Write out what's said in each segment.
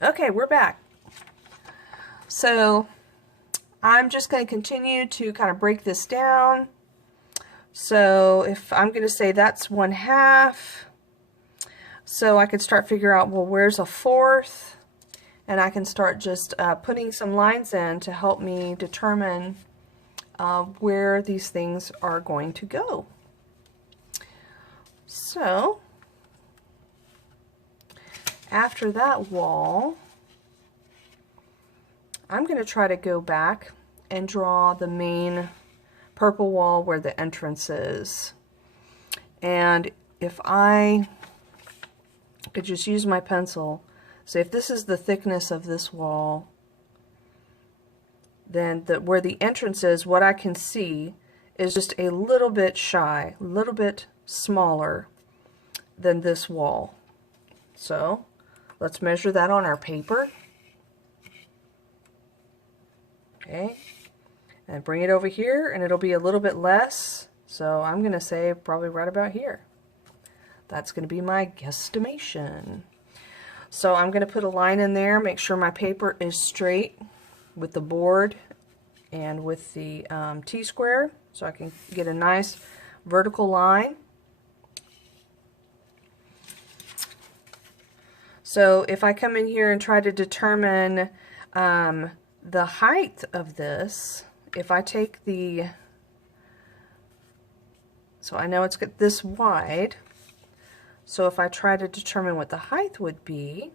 Okay, we're back. So I'm just going to continue to kind of break this down. So if I'm going to say that's 1/2, so I could start figure out, well, where's a 1/4? And I can start just putting some lines in to help me determine where these things are going to go. So after that wall, I'm going to try to go back and draw the main purple wall where the entrance is. And if I could just use my pencil, so if this is the thickness of this wall, then where the entrance is, what I can see is just a little bit shy, a little bit smaller than this wall. So let's measure that on our paper. Okay, and bring it over here, and it'll be a little bit less. So I'm going to say probably right about here. That's going to be my guesstimation. So I'm going to put a line in there, make sure my paper is straight with the board and with the T-square, so I can get a nice vertical line. So if I come in here and try to determine the height of this, if I take so I know it's this wide, so if I try to determine what the height would be,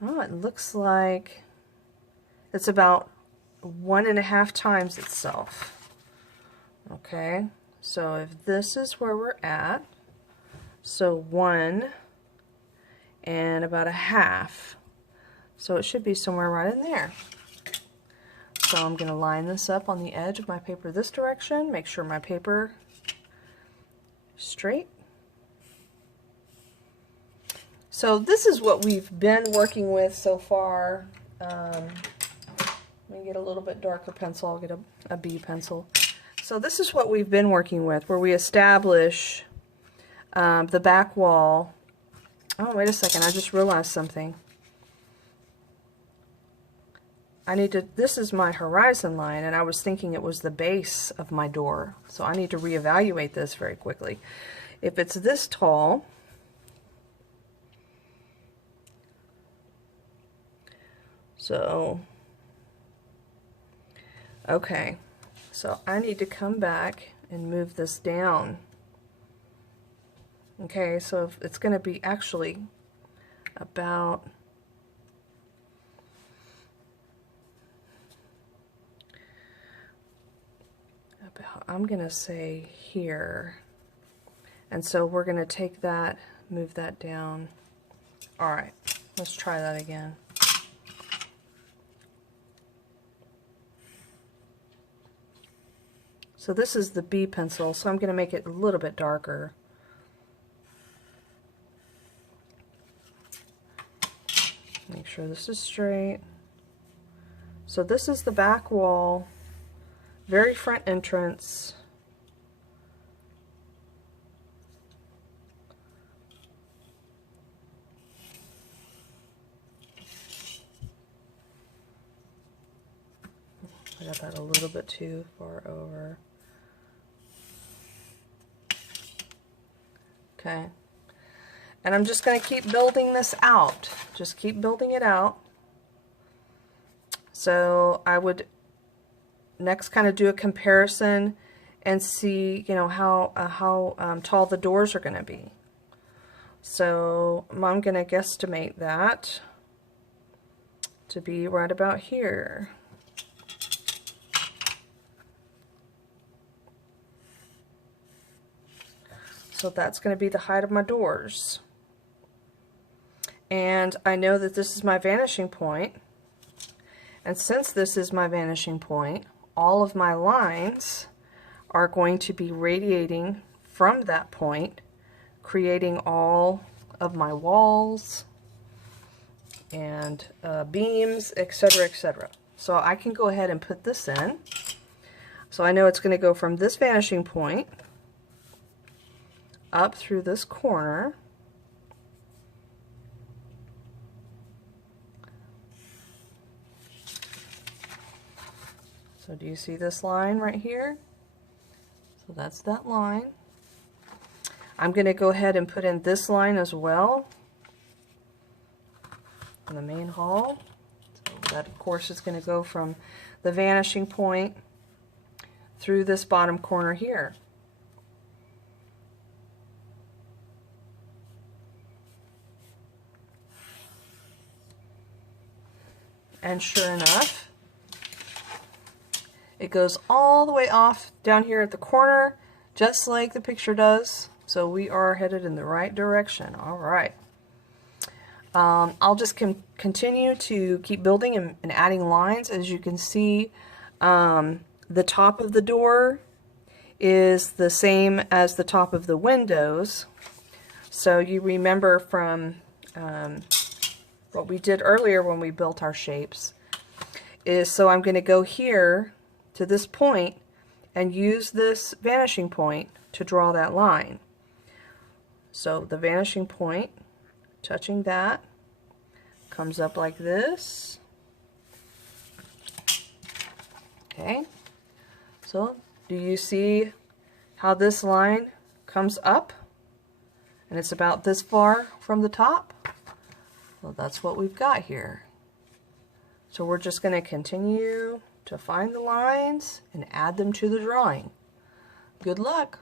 oh, it looks like it's about 1.5 times itself. Okay, so if this is where we're at, so 1 and about 1/2. So it should be somewhere right in there. So I'm going to line this up on the edge of my paper this direction, make sure my paper is straight. So this is what we've been working with so far. Let me get a little bit darker pencil. I'll get a B pencil. So this is what we've been working with, where we establish the back wall. Oh, wait a second, I just realized something. This is my horizon line, and I was thinking it was the base of my door. So I need to reevaluate this very quickly. If it's this tall, so, okay, so I need to come back and move this down. Okay, so if it's going to be actually about I'm going to say here, and so we're going to take that, move that down. Alright, let's try that again. So this is the B pencil, so I'm going to make it a little bit darker. Make sure this is straight. So this is the back wall, very front entrance. I got that a little bit too far over. Okay. And I'm just going to keep building this out. Just keep building it out. So I would next kind of do a comparison and see, you know, how tall the doors are going to be. So I'm going to guesstimate that to be right about here. So that's going to be the height of my doors. And I know that this is my vanishing point. And since this is my vanishing point, all of my lines are going to be radiating from that point, creating all of my walls and beams, etc., etc. So I can go ahead and put this in. So I know it's going to go from this vanishing point up through this corner, So do you see this line right here? So that's that line. I'm going to go ahead and put in this line as well in the main hall. So that of course is going to go from the vanishing point through this bottom corner here. And sure enough, it goes all the way off down here at the corner, just like the picture does. So we are headed in the right direction. All right. I'll just continue to keep building and adding lines. As you can see, the top of the door is the same as the top of the windows. So you remember from what we did earlier when we built our shapes is, so I'm going to go here to this point and use this vanishing point to draw that line. So the vanishing point, touching that, comes up like this. Okay, so do you see how this line comes up? And it's about this far from the top. Well, that's what we've got here. So we're just going to continue to find the lines and add them to the drawing. Good luck!